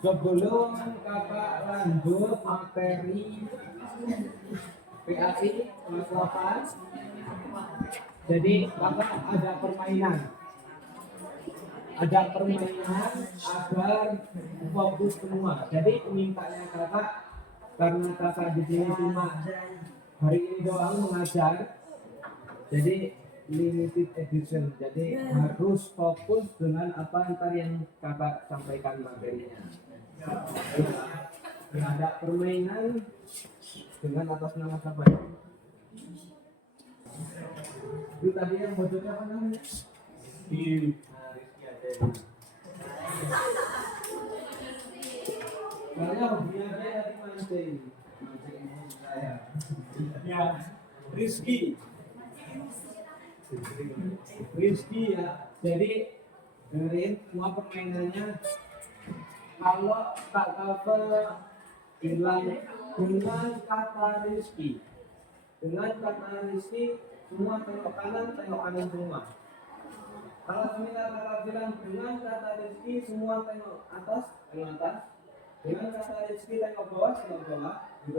Sebelum kakak lanjut materi PAI kelas 8, jadi kakak ada permainan. Ada permainan agar fokus semua. Jadi mintanya kakak, karena kakak di sini cuma hari ini doang mengajar, jadi limited edition. Jadi harus fokus dengan apa ntar yang kakak sampaikan materinya. Ada permainan dengan atas nama siapa? Itu tadi yang bocornya apa namanya? Rizky aja. Karena hobinya dia tadi mancing saya. Ya, Rizky ya. Jadi dengerin semua permainannya. Kalau tak cover bilang dengan kata Rizky, semua tengok kanan semua. Kalau semisal kakak bilang dengan kata Rizky semua tengok atas. Dengan kata Rizky tengok bawah, gitu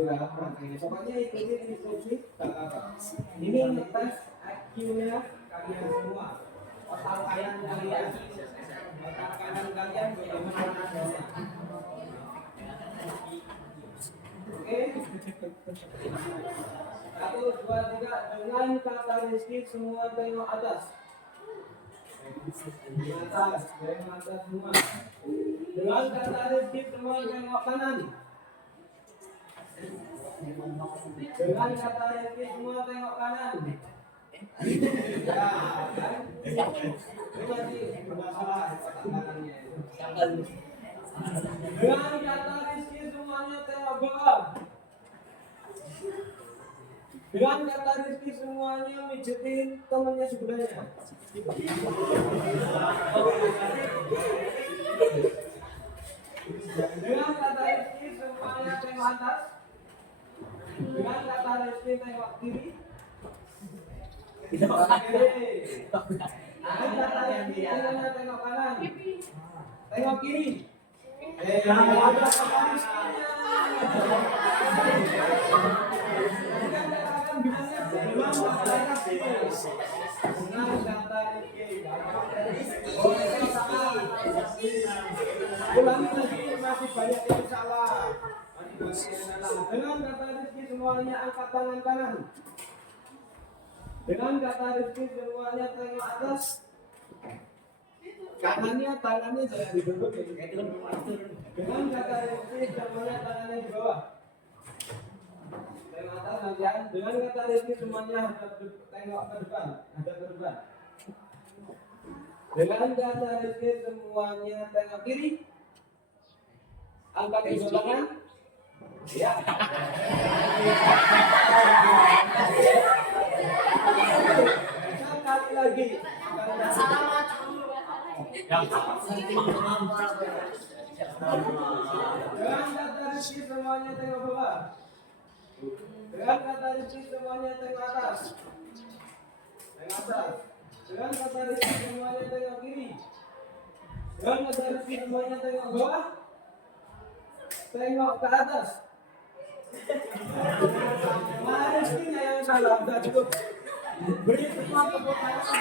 ya. Pokoknya ikutin instruksi kakak. Ini ngetes IQ-nya kalian semua. Otak kanan kalian bagaimana adanya. Oke. 1, 2, 3. Dengan kata Rizky semua tengok atas. Tengok atas semua. Dengan kata Rizky semua tengok kanan. Dengan kata Rizky semua tengok kanan. Ya, kan? Ini masih bermasalah tangannya. Dengan kata Rizky semuanya tengok bawah. Dengan kata Rizky semuanya mijetin temannya sebelahnya. Dengan kata Rizky semuanya tengok atas. Dengan kata Rizky tengok kiri. Dengan kata Rizky semuanya tengok kanan. Tengok kiri. Ada kata Rizky-nya. Ulangi lagi, masih banyak yang salah. Dengan kata Rizky semuanya angkat tangan kanan. Dengan kata Rizky semuanya tengok atas. Tangannya jangan dibentuk. Dengan kata Rizky semuanya tangannya di bawah. Tengok atas nantian. Dengan kata Rizky semuanya tengok ke depan. Dengan kata Rizky semuanya tengok kiri. Angkat kedua tangan. Ya. Sekali lagi. Dengan kata Rizky semuanya tengok bawah. Dengan kata Rizky semuanya tengok atas. Dengan kata Rizky semuanya tengok kiri. Dengan kata Rizky semuanya tengok bawah. Tengok ke atas. Mana Rizky-nya yang salah? Udah cukup. Beri semua tepuk tangan.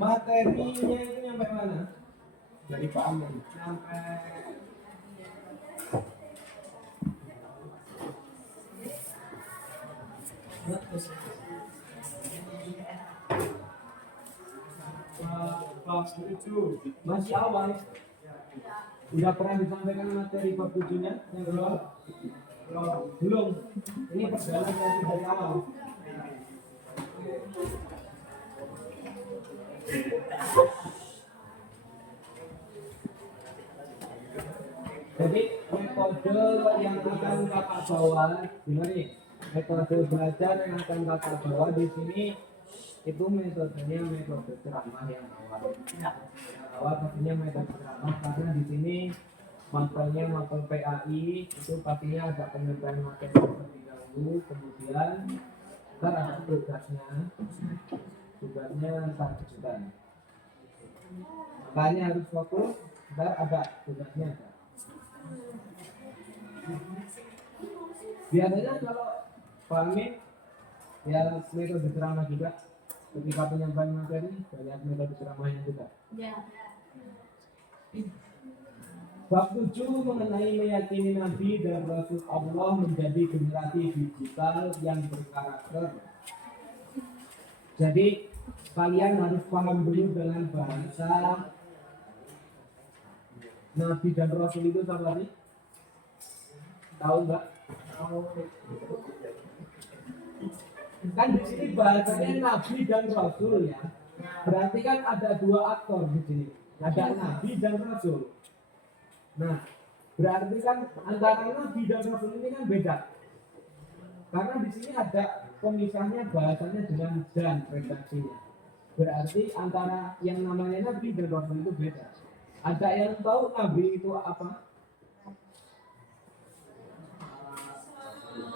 Materinya itu nyampe mana? Dari Pak Amin. Sampai bab 7 masih awal. Udah pernah disampaikan materi bab 7-nya yang belum. Ini perjalanan dari awal. Jadi metode yang akan kakak bawa, gimana nih? Metode belajar yang akan kakak bawa di sini itu metodenya metode ceramah yang awal. Awal pastinya metode ceramah karena di sini mapelnya mapel PAI itu pastinya ada penyampaian materi terlebih dahulu, kemudian Ntar ada tugasnya 1 juta. Makanya harus fokus. Ntar ada tugasnya. Biasanya kalau pamit ya metode ceramah juga, ketika penyampaian materi banyak metode ceramahnya juga. Bab 7 mengenai meyakini Nabi dan Rasul Allah menjadi generasi digital yang berkarakter. Jadi kalian harus paham dulu dengan bahasa Nabi dan Rasul itu apa tadi? Tahu nggak? Kan di sini bahasanya Nabi dan Rasul ya. Berarti kan ada 2 aktor di sini. Ada Nabi dan Rasul. Nah, berarti kan antara Nabi dan Rasul ini kan beda. Karena di sini ada pemisahnya bahasanya dengan dan redaksinya. Berarti antara yang namanya Nabi dan Rasul itu beda. Ada yang tahu Nabi itu apa?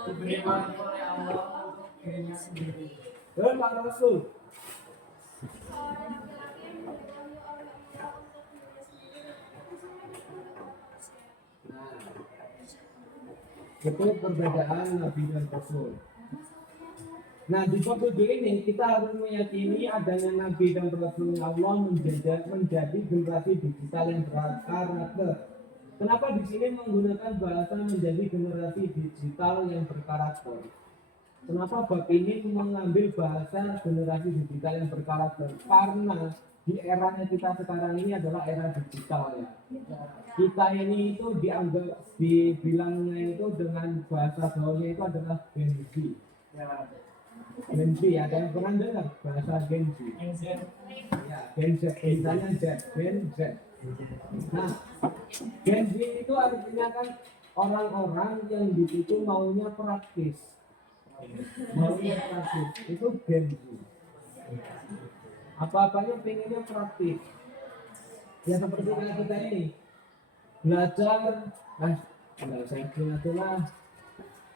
Diberikan oleh Allah dirinya sendiri. Dan Pak Rasul. Itu perbedaan Nabi dan Rasul. Nah di bab 7 ini kita harus meyakini adanya Nabi dan Rasul Allah menjadi generasi digital yang berkarakter. Kenapa di sini menggunakan bahasa menjadi generasi digital yang berkarakter? Kenapa bab ini mengambil bahasa generasi digital yang berkarakter? Karena di eranya kita sekarang ini adalah era digital ya. Kita ini itu dibilangnya itu dengan bahasa gaulnya itu adalah Gen Z. Gen Z, ada yang pernah dengar bahasa Gen Z? Ya, Gen Z, misalnya Z, Gen Z. Nah, Gen Z itu artinya kan orang-orang yang di situ maunya praktis. Maunya praktis, itu Gen Z. Apa-apanya pengennya praktis. Ya seperti kayak kita ini. Belajar, tinggal searching aja lah.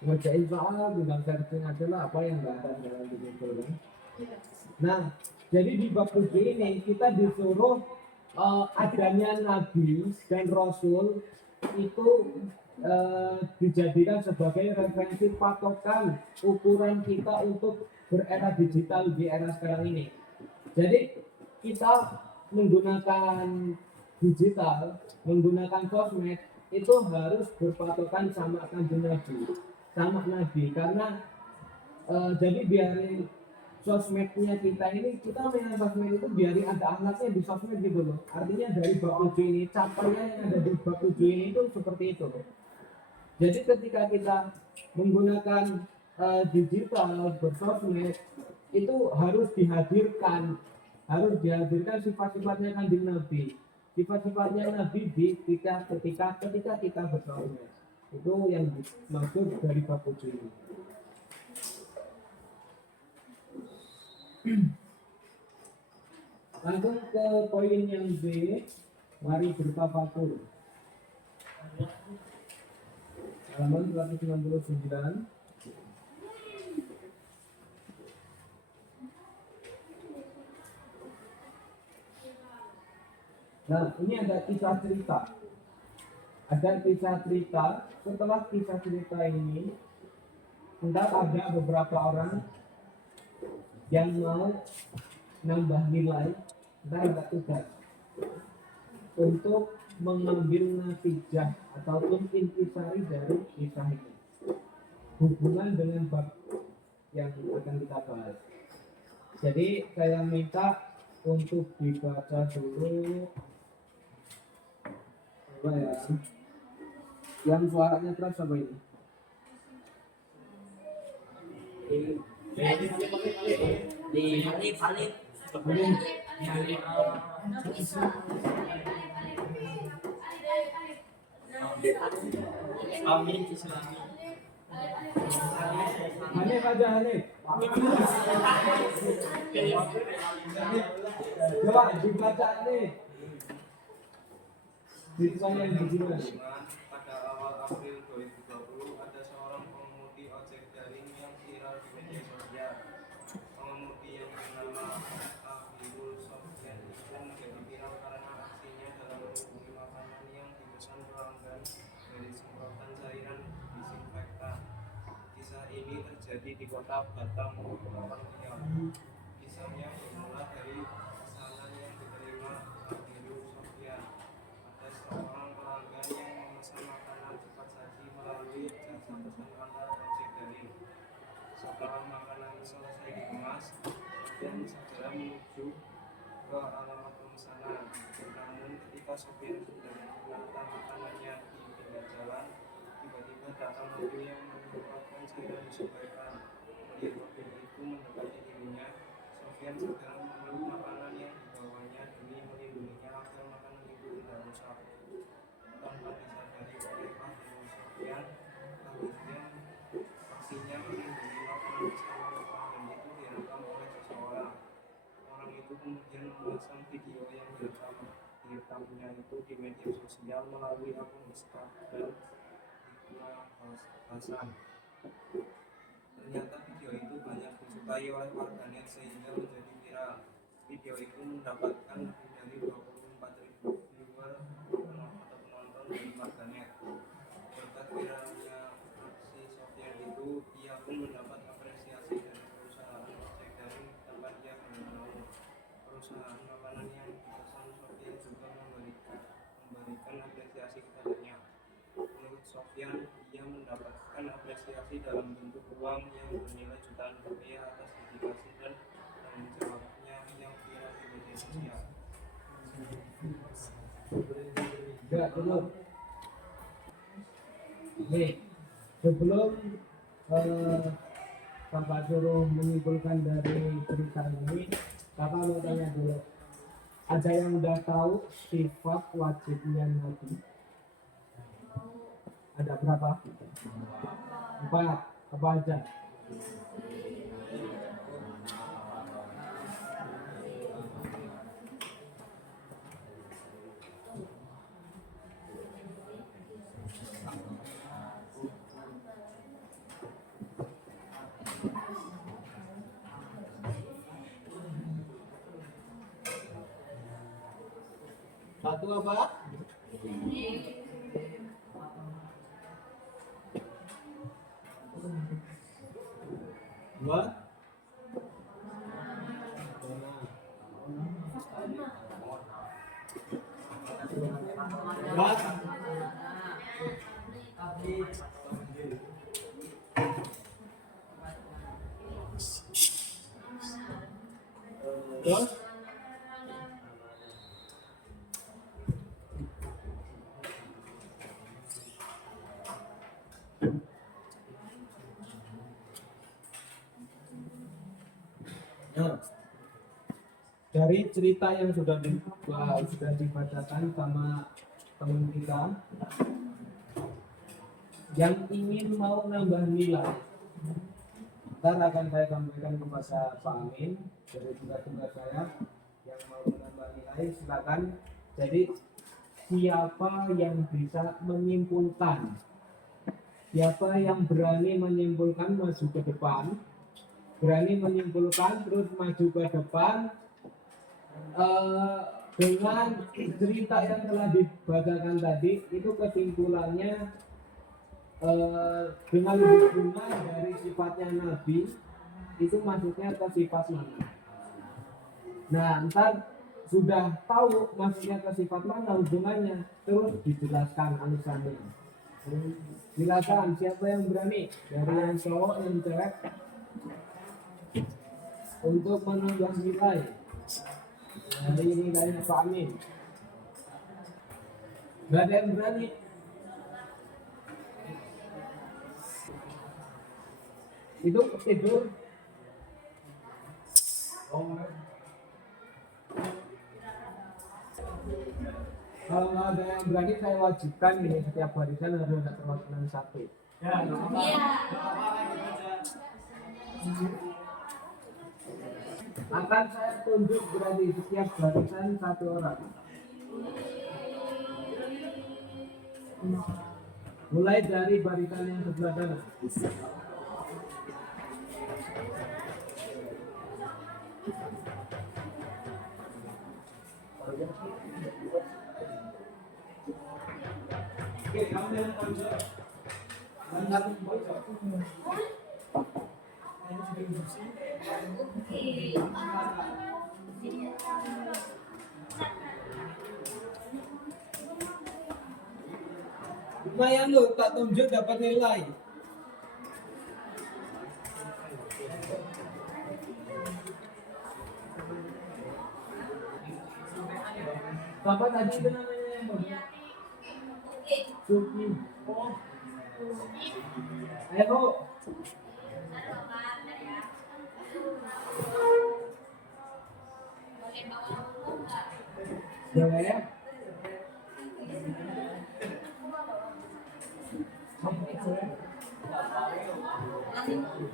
Ngerjain soal, tinggal searching aja lah apa yang nggak ada dalam buku kan. Nah, jadi di bab 7 ini kita disuruh adanya Nabi dan Rasul itu dijadikan sebagai referensi patokan ukuran kita untuk berera digital di era sekarang ini. Jadi kita menggunakan digital, menggunakan sosmed itu harus berpatokan sama Kanjeng Nabi, sama Nabi karena jadi biarin sosmednya kita ini, kita main sosmed itu biarin ada akhlaknya di sosmed gitu loh. Artinya dari bab 7 ini, capaian yang ada di bab 7 ini itu seperti itu. Jadi ketika kita menggunakan digital bersosmed itu harus dihadirkan sifat-sifatnya Kanjeng Nabi, sifat-sifatnya Nabi di ketika kita bersosmed. Itu yang dimaksud dari bab 7 ini. Langsung ke poin yang B, mari bertafakur. Halaman 199. Nah, ini ada kisah cerita. Setelah kisah cerita ini, hendak ada beberapa orang yang mau nambah nilai, dan ada tugas untuk mengambil natijah ataupun intisari dari kisah ini hubungan dengan bab yang akan kita bahas. Jadi saya minta untuk dibaca dulu apa ya, yang suaranya keras apa ini? Valid. Amin Islami. Hanif aja Hanif. Coba dibaca nih. Kisah yang begini. Pada awal April 2020 ada seorang pengemudi ojek daring yang viral di media sosial. di kota Batam, Kepulauan Riau. Kisahnya bermula dari pesanan yang diterima Abiru Sofyan. Ada seorang pelanggan yang memesan makanan cepat saji melalui jasa pesan antar ojek daring. Setelah makanan selesai dikemas, Sofyan segera menuju ke alamat pemesanan. Namun ketika Sofyan sudah menata makanannya di pinggir jalan, tiba-tiba datang mobil yang menyebabkan siren disampaikan. Melihat mobil itu mendekati dirinya, Sofyan segera memeluk makanan yang dibawanya demi melindunginya agar makanan itu tidak rusak. Tanpa disadari oleh Abiru Sofyan, aksinya melindungi makanan bersama pelanggan itu direkam oleh seseorang. Orang itu kemudian memasang video yang direkamnya itu di media sosial melalui akun Instagram Hasan. Ternyata video itu banyak disukai oleh warganet sehingga menjadi viral. Video itu mendapatkan lebih dari 24.000 viewer atau penonton dari warganet. Berkat viralnya aksi Sofyan itu, ia pun mendapat apresiasi dari perusahaan ojek daring tempat ia bernaung. Perusahaan makanan yang dipesan Sofyan juga memberikan apresiasi kepadanya. Menurut Sofyan, ia mendapatkan apresiasi dalam bentuk uang yang bernilai jutaan rupiah atas dedikasi dan tanggung jawabnya yang viral di media sosial. Enggak dulu. Nih, sebelum Bapak suruh menyimpulkan dari cerita ini, Bapak mau tanya dulu. Ada yang udah tahu sifat wajibnya Nabi? Ada berapa? 4. Apa aja? Satu apa? Dua? Empat? Terus? Nah, dari cerita yang sudah dibacakan sama teman kita yang ingin mau nambah nilai, ntar akan saya sampaikan kepada Pak Amin dari tugas-tugas saya yang mau menambah nilai, silakan. Jadi siapa yang bisa menyimpulkan, siapa yang berani menyimpulkan maju ke depan, berani menyimpulkan terus maju ke depan dengan cerita yang telah dibacakan tadi, itu kesimpulannya dengan hubungan dari sifatnya Nabi itu maksudnya ke sifat mana. Nah, ntar sudah tahu maksudnya ke sifat mana hubungannya, terus dijelaskan alasannya. Silakan, siapa yang berani dari yang cowok yang cewek untuk menambah nilai dari nilainya Pak Amin? Gak ada yang berani. Itu tidur. Kalau nggak ada yang berani, saya wajibkan ini setiap barisan harus ada perwakilan satu. Ya, akan saya tunjuk berarti setiap barisan satu orang. Mulai dari barisan yang sebelah kanan. Oke, kamu yang pojok. Dan satu pojok. Lumayan lo, tak tunjuk dapat nilai. Apa tadi itu namanya yang Suki. Oh. Ayo Bu. Boleh ya?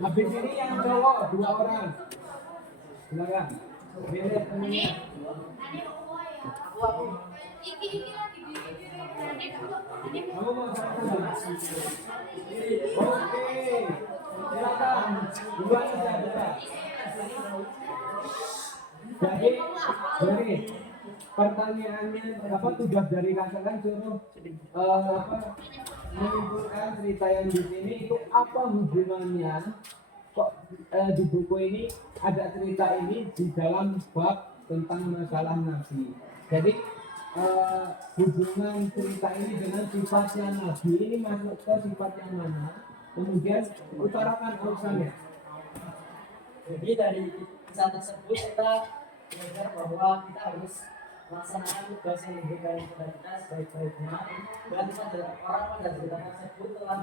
Habis ini yang cowok 2 orang. Silakan. Pilih temennya. Kamu mau satu? Oke. Silakan. Duluan saja. Jadi pertanyaannya apa tugas dari kakak kan suruh menyimpulkan cerita yang di sini itu apa hubungannya kok di buku ini ada cerita ini di dalam bab tentang masalah nabi. Jadi hubungan cerita ini dengan sifatnya nabi ini masuk ke sifat yang mana? Kemudian utarakan alasannya. Jadi dari kisah tersebut kita belajar bahwa kita harus melaksanakan tugas yang diberikan kepada kita sebaik-baiknya, dan orang pada cerita tersebut telah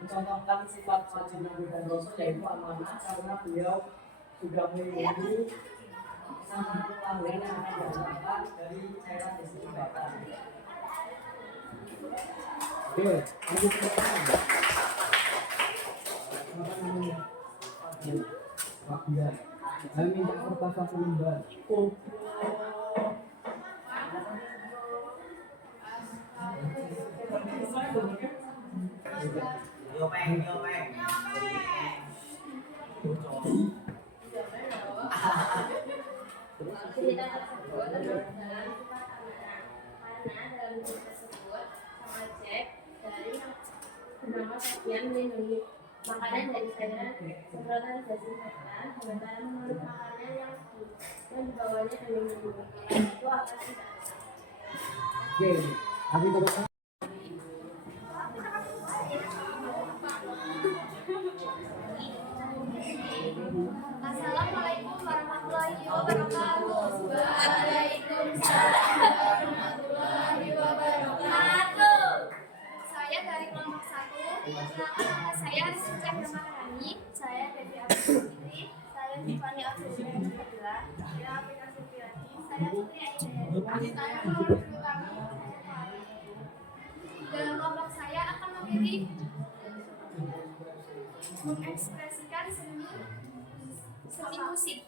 mencontohkan sifat wajib Nabi dan Rasul yaitu amanah, karena beliau sudah melindungi sama pelanggaran yang akan dilakukan dari cairan istighfar. Oke, lanjut ke depan. Apa namanya? Fabian. Saya minta kertas 1 lembar. Cerita tersebut adalah dalam sifat amanah, karena dalam cerita tersebut sama Jack dari yang bernama Fabian melindungi makanan dari cairan semprotan desinfektan sementara menurut makanan yang dibawanya demi melindungi itu akan tidak. Oke, tapi terus Assalamualaikum warahmatullahi wabarakatuh. Waalaikumsalam warahmatullahi wabarakatuh. Saya dari kelompok 1. Saya Rizky Maharani. Saya Devi Abdul Fitri. Saya Tiffany Abdul Fitri. Saya Apika Supriyadi. Saya Putri Aidayani. Saya Muhammad Utami. Dalam kelompok saya akan memilih mengekspresikan seni musik.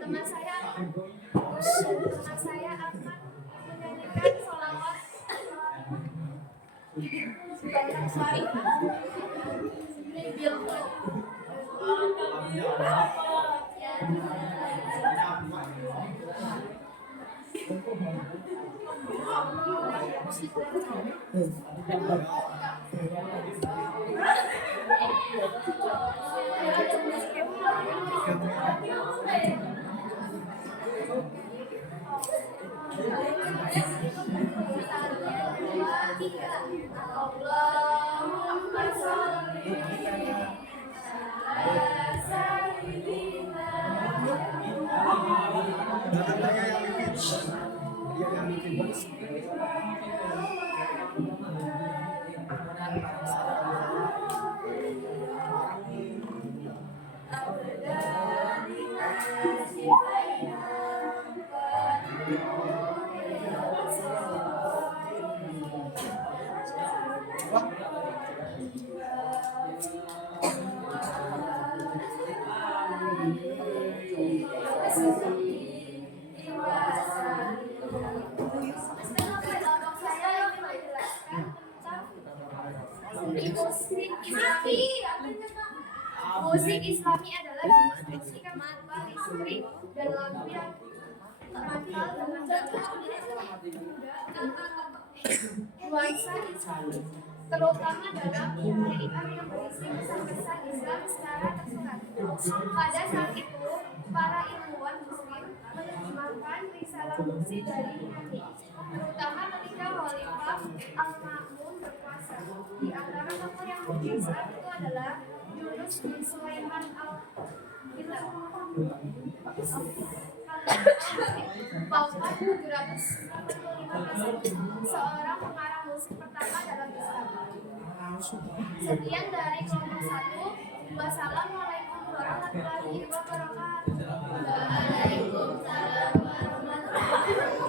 Teman saya akan menyanyikan sholawat sebanyak sekali. Allahumma sholli ala sayyidina Musik Islami adalah jenis musik yang manfaat listrik dan lagu yang terkenal dengan nuansa Islami. terutama dalam kitab yang berisi pesan-pesan Islam secara tersurat. Pada saat itu, para ilmuwan Muslim menerjemahkan risalah fungsi dari Nabi, terutama ketika Khalifah Al-Ma'mun berkuasa. Di antara tokoh yang muncul saat itu adalah Yunus bin Sulaiman Tahun 785 seorang pengarang musik pertama dalam Islam. Sekian dari kelompok 1. Wassalamualaikum warahmatullahi wabarakatuh. Waalaikumsalam warahmatullahi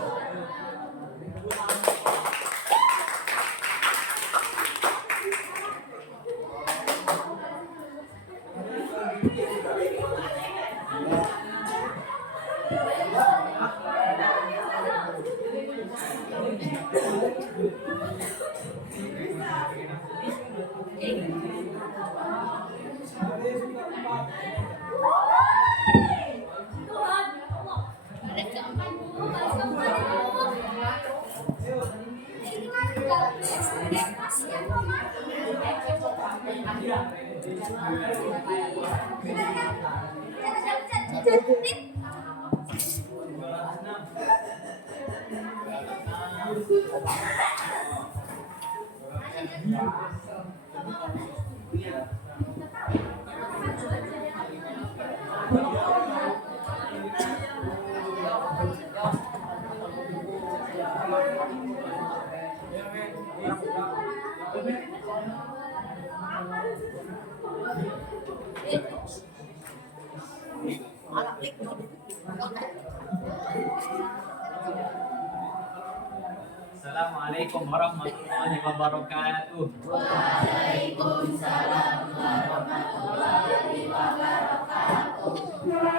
wabarakatuh. Assalamualaikum warahmatullahi wabarakatuh. Waalaikumsalam warahmatullahi wabarakatuh.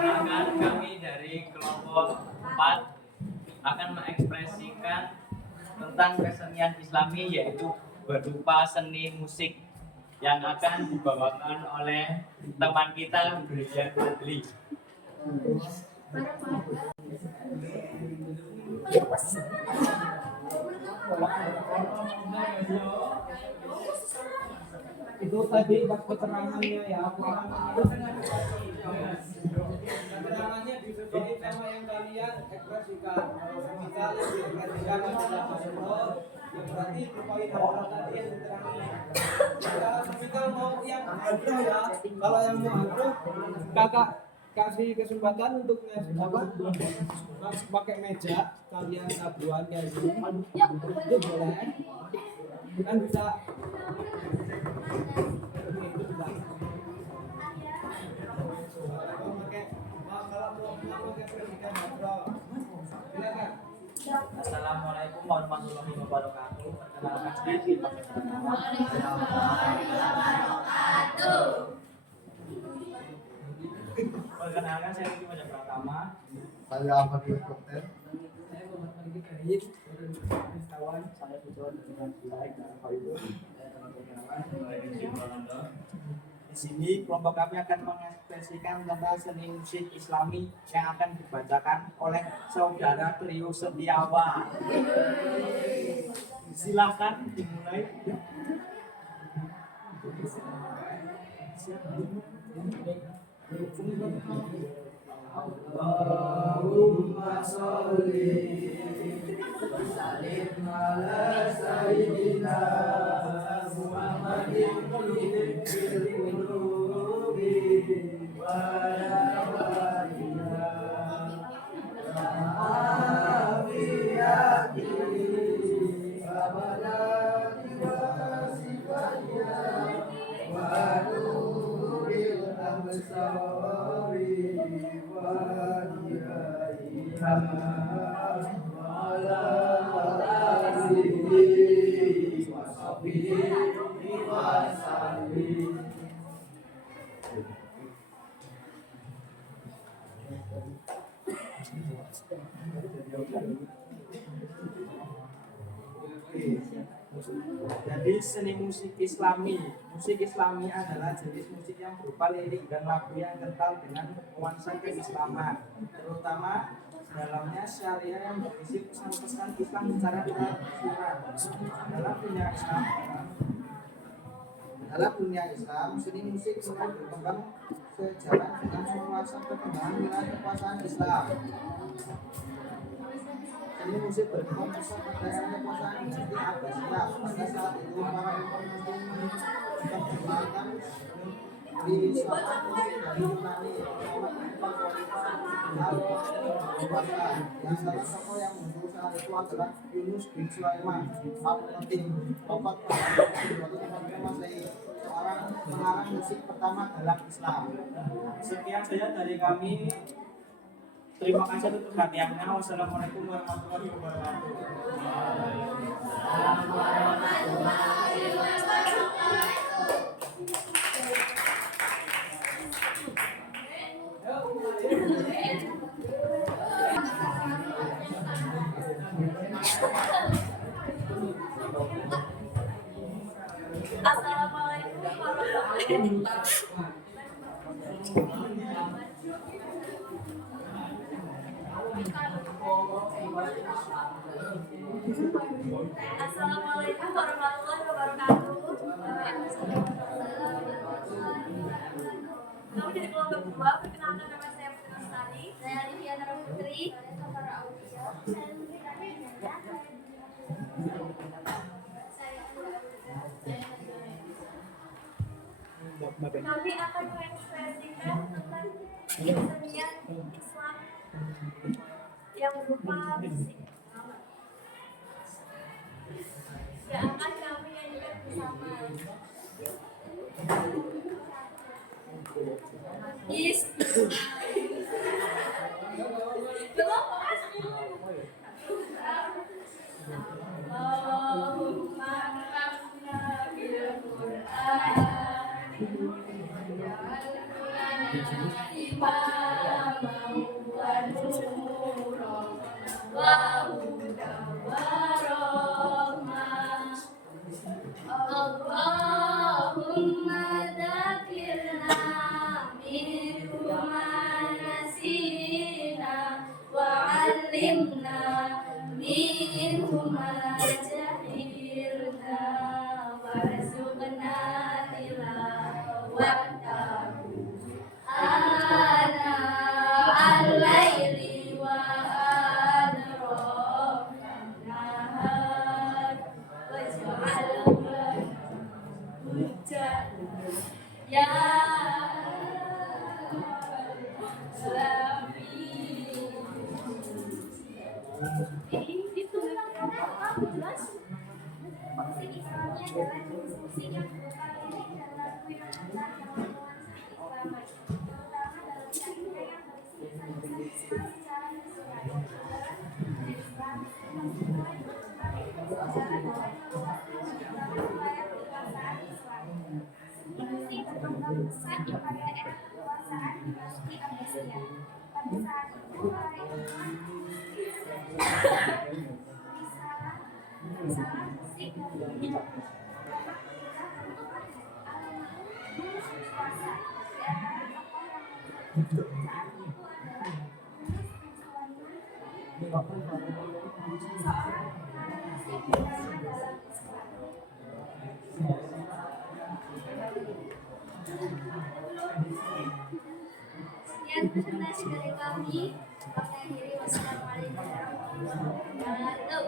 Akan kami dari kelompok 4 akan mengekspresikan tentang kesenian Islami, yaitu berupa seni musik yang akan dibawakan oleh teman kita Brian Fadli. Itu tadi keterangannya ya, keterangannya disesuaikan sama yang kalian ekspresikan. Kalau misalnya diekspresikan adalah masyarakat, ya berarti terkait orang tadi yang diterangkan. Kalau kita mau yang hadroh ya, kalau yang mau hadroh, kakak kasih kesempatan untuk pakai meja kalian sabuan kayak gini, itu boleh kan bisa. Assalamualaikum warahmatullahi wabarakatuh. Perkenalkan saya Riki Wajah Pratama. Saya Ahmad Dokter. Saya Muhammad Maliki Karim, wisatawan. Saya tujuan dengan baik dan itu. Di sini kelompok kami akan mengekspresikan tentang seni musik Islami yang akan dibacakan oleh saudara Trio Setiawan. Silakan dimulai. Allahumma sholli sallim ala sayyidina Muhammadin fil qulubi wa rabbina afiyati abadani wa sifatiha wa nuril absari wa Jadi seni musik Islami. Musik Islami adalah jenis musik yang berupa lirik dan lagu yang kental dengan nuansa keislaman, terutama dalamnya syariah yang berisi pesan-pesan Islam secara tersurat. Dalam dunia Islam, Dalam dunia Islam, seni musik mulai berkembang sejalan dengan masa perkembangan wilayah kekuasaan Islam. Seni musik berkembang pesat pada era kekuasaan dinasti Abbasiyah. Pada saat itu para imam Muslim menerjemahkan filsafat musik dari Yunani Al-Muwatta. Yang salah tokoh yang muncul saat itu adalah Yunus bin Sulaiman Al-Khatib, wafat pada 250 Masehi, seorang pengarang musik pertama dalam Islam. Sekian saja dari kami. Terima kasih atas perhatiannya. Wassalamualaikum warahmatullahi wabarakatuh. Assalamualaikum warahmatullahi wabarakatuh. Assalamualaikum warahmatullahi wabarakatuh. Kami dari kelompok 2, perkenalkan nama saya Putri Lestari. Saya Liviana Putri. Saya Safara Aulia. Saya Putri Kami akan mengekspresikan tentang kesenian Islam yang berupa musik yang akan kami nyanyikan bersama. Allahumma rabbana bil Qur'an Allahumma dzakirna minhu ma nasina wa 'allimna minhu ma jahilna warzuqna tilawatahu ana al-laili wa adrakan nahar waj'alna hujjah ya itu jelas musik Islamnya adalah jenis musik yang berupa lirik dan lagu yang benar yang menuansai keislaman, terutama dalam syairnya yang berisi pesan-pesan Islam secara keseluruhan. Islam mulai berkembang sejarah dan meluaskan dalam wilayah kekuasaan Islam. Musik berkembang pesat pada era kekuasaan dinasti Abbasiyah. Pada saat itu para imam risalah musik dari ulama ketika merupakan almarhum Suwasa. Di antara tokoh yang muncul saat itu adalah Yunus bin Sulaiman seorang pengarang musik pertama dalam Islam. Sekian presentasi dari kami. Kami akhiri. Wassalamualaikum warahmatullahi wabarakatuh.